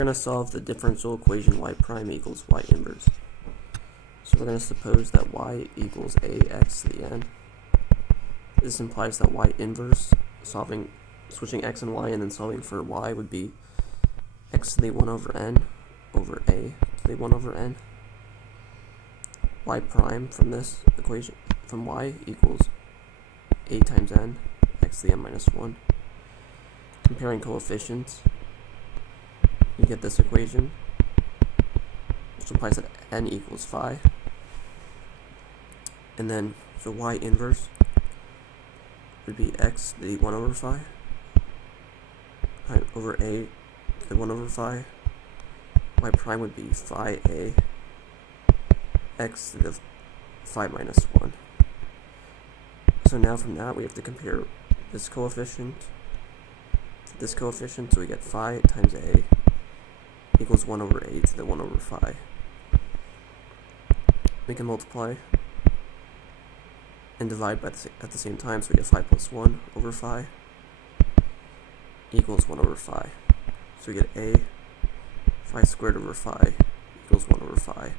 We're going to solve the differential equation y prime equals y inverse. So we're going to suppose that y equals ax to the n. This implies that y inverse, switching x and y and then solving for y, would be x to the 1 over n over a to the 1 over n. Y prime from this equation, from y equals a times n, x to the n minus 1. Comparing coefficients, you get this equation, which implies that n equals phi. And then for y inverse would be x to the 1 over phi over a to the 1 over phi. Y prime would be phi a x to the phi minus 1. So now from that we have to compare this coefficient to this coefficient, so we get phi times a equals 1 over a to the 1 over phi. We can multiply and divide by at the same time, so we get phi plus 1 over phi equals 1 over phi. So we get a phi squared over phi equals 1 over phi.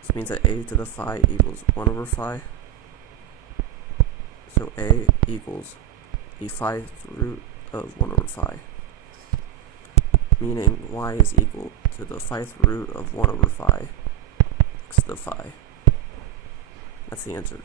This means that a to the phi equals 1 over phi. So a equals the phi root of 1 over phi, meaning y is equal to the phi root of 1 over phi x to the phi. That's the answer.